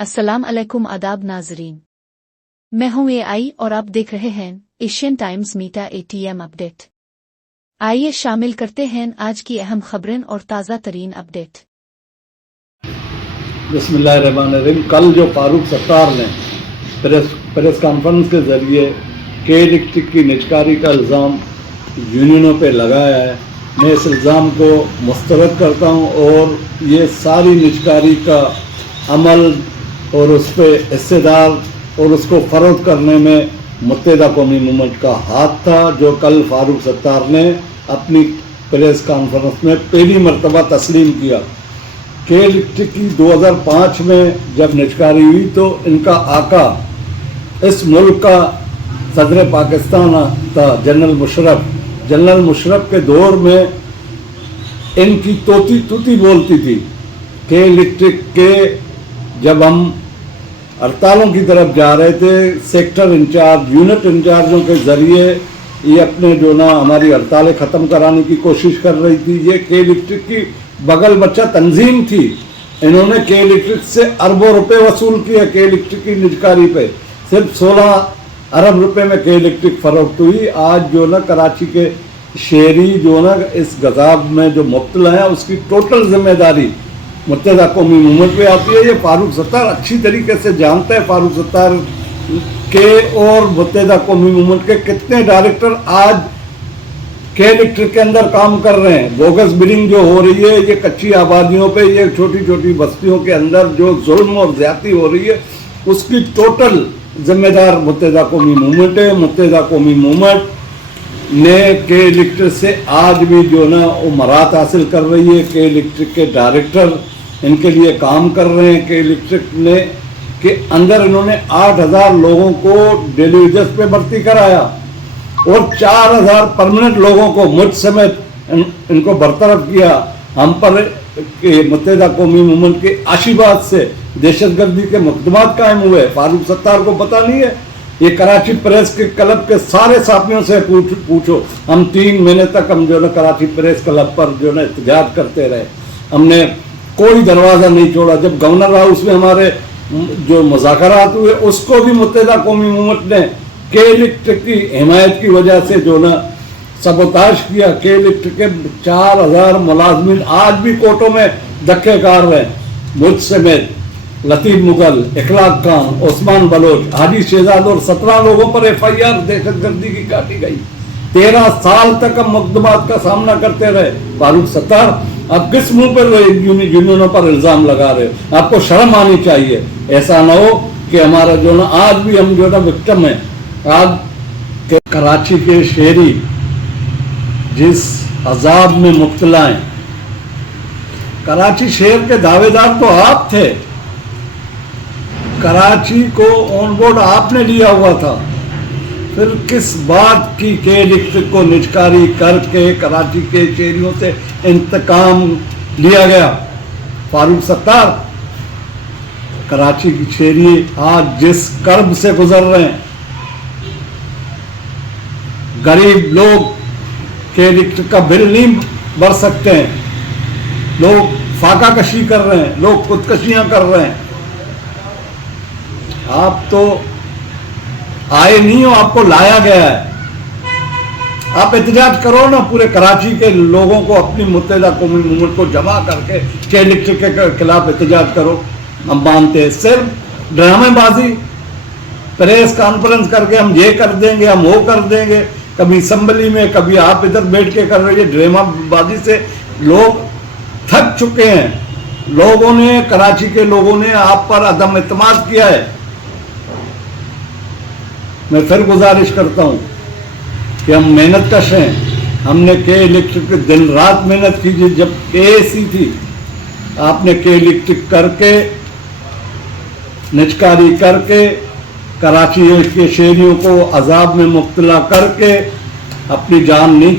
अस्सलाम अलैकुम आदाब नाजरीन, मैं हूं AI और आप देख रहे हैं एशियन टाइम्स मीटा ATM अपडेट। आइए शामिल करते हैं आज की अहम खबरें और ताज़ा तरीन अपडेट। बिस्मिल्लाहिर्रहमानिर्रहीम। कल जो फारूक सत्तार ने प्रेस कॉन्फ्रेंस के ज़रिए के इलेक्ट्रिक की निजकारी का इल्ज़ाम यूनियनों पे लगाया है, मैं इस इल्ज़ाम को मुस्तरद करता हूँ और ये सारी निजकारी का अमल और उस पर हिस्सेदार और उसको फ़रोग़ करने में मुत्तहिदा कौमी मूवमेंट का हाथ था, जो कल फारूक सत्तार ने अपनी प्रेस कॉन्फ्रेंस में पहली मरतबा तस्लीम किया। के इलेक्ट्रिक की 2005 में जब निजकारी हुई तो इनका आका इस मुल्क का सदर पाकिस्तान था जनरल मुशर्रफ के दौर में इनकी तूती बोलती थी। के इलेक्ट्रिक के जब हम हड़तालों की तरफ जा रहे थे, सेक्टर इंचार्ज यूनिट इंचार्जों के ज़रिए ये अपने जो ना हमारी हड़तालें ख़त्म कराने की कोशिश कर रही थी। ये के इलेक्ट्रिक की बगल बच्चा तंजीम थी, इन्होंने के इलेक्ट्रिक से अरबों रुपए वसूल किए। के इलेक्ट्रिक की निजकारी पे सिर्फ 16 अरब रुपए में के इलेक्ट्रिक फरोख्त हुई। आज जो ना कराची के शहरी जो ना इस गज़ाब में जो मुब्तला है, उसकी टोटल जिम्मेदारी मुत्तहिदा कौमी मूवमेंट पे आती है। ये फारूक सत्तार अच्छी तरीके से जानते हैं। फारूक सत्तार के और मुत्तहिदा कौमी मूवमेंट के कितने डायरेक्टर आज के इलेक्ट्रिक के अंदर काम कर रहे हैं। बोगस बिलिंग जो हो रही है, ये कच्ची आबादियों पे, ये छोटी छोटी बस्तियों के अंदर जो जुल्म और ज्यादती हो रही है, उसकी टोटल जिम्मेदार मुत्तहिदा कौमी मूवमेंट है। मुत्तहिदा कौमी मूवमेंट ने के इलेक्ट्रिक से आज भी जो ना वो मराहत हासिल कर रही है। के इलेक्ट्रिक के डायरेक्टर इनके लिए काम कर रहे हैं। के इलेक्ट्रिक ने के अंदर इन्होंने 8000 लोगों को डेली वेजेस पे भर्ती कराया और 4000 परमानेंट लोगों को मुझ समेत इनको बरतरफ किया। हम पर मुत्तहिदा कौमी मूवमेंट के आशीर्वाद से दहशतगर्दी के मुकदमात कायम हुए। फारूक सत्तार को पता नहीं है। ये कराची प्रेस के क्लब के सारे साथियों से पूछो। हम 3 महीने तक हम जो ना कराची प्रेस क्लब पर जो ना एहतजाज करते रहे, हमने कोई दरवाज़ा नहीं छोड़ा। जब गवर्नर हाउस में हमारे जो मुज़ाकरात हुए, उसको भी मुत्तहिदा कौमी मूवमेंट ने के इलेक्ट्रिक की हिमायत की वजह से जो ना सबोताश किया। के इलेक्ट्रिक के 4000 मुलाजमीन आज भी कोर्टों में धक्के कार रहे हैं, मुझ समेत लतीफ़ मुगल, इखलाक खान, उस्मान बलोच, हाजी शहजाद और 17 लोगों पर FIR दहशतगर्दी की काटी गई। 13 साल तक हम मुकदमात का सामना करते रहे। फारूक सत्तार, आप किस मुंह पर यूनियनों पर इल्ज़ाम लगा रहे हो? आपको शर्म आनी चाहिए। ऐसा ना हो कि हमारा जो ना आज भी हम जो ना विक्टिम है। आज के कराची के शहरी जिस अजाब में मुब्तला हैं, कराची शहर के दावेदार तो आप थे। कराची को ऑन बोर्ड आपने लिया हुआ था, फिर किस बात की के इलेक्ट्रिक को निजकारी करके कराची के शहरियों से इंतकाम लिया गया? फारूक सत्तार, कराची की शहरी आज जिस कर्ब से गुजर रहे हैं, गरीब लोग के इलेक्ट्रिक का बिल नहीं भर सकते हैं, लोग फाका कशी कर रहे हैं, लोग खुदकशियां कर रहे हैं। आप तो आए नहीं हो, आपको लाया गया है। आप एहतजाज करो ना, पूरे कराची के लोगों को, अपनी मुत्तहिदा कौमी मूवमेंट को जमा करके के इलेक्ट्रिक के खिलाफ एहतजाज करो। हम मानते हैं सिर्फ ड्रामेबाजी, प्रेस कॉन्फ्रेंस करके हम ये कर देंगे, हम वो कर देंगे, कभी असेंबली में, कभी आप इधर बैठ के कर रहे हैं। ड्रामेबाजी से लोग थक चुके हैं। लोगों ने, कराची के लोगों ने आप पर अदम एतमाद किया है। मैं फिर गुजारिश करता हूं कि हम मेहनत कश हैं। हमने के इलेक्ट्रिक पे दिन रात मेहनत कीजिए। जब KAC थी, आपने के इलेक्ट्रिक करके, निजकारी करके, कराची के शहरियों को अजाब में मुब्तला करके अपनी जान नहीं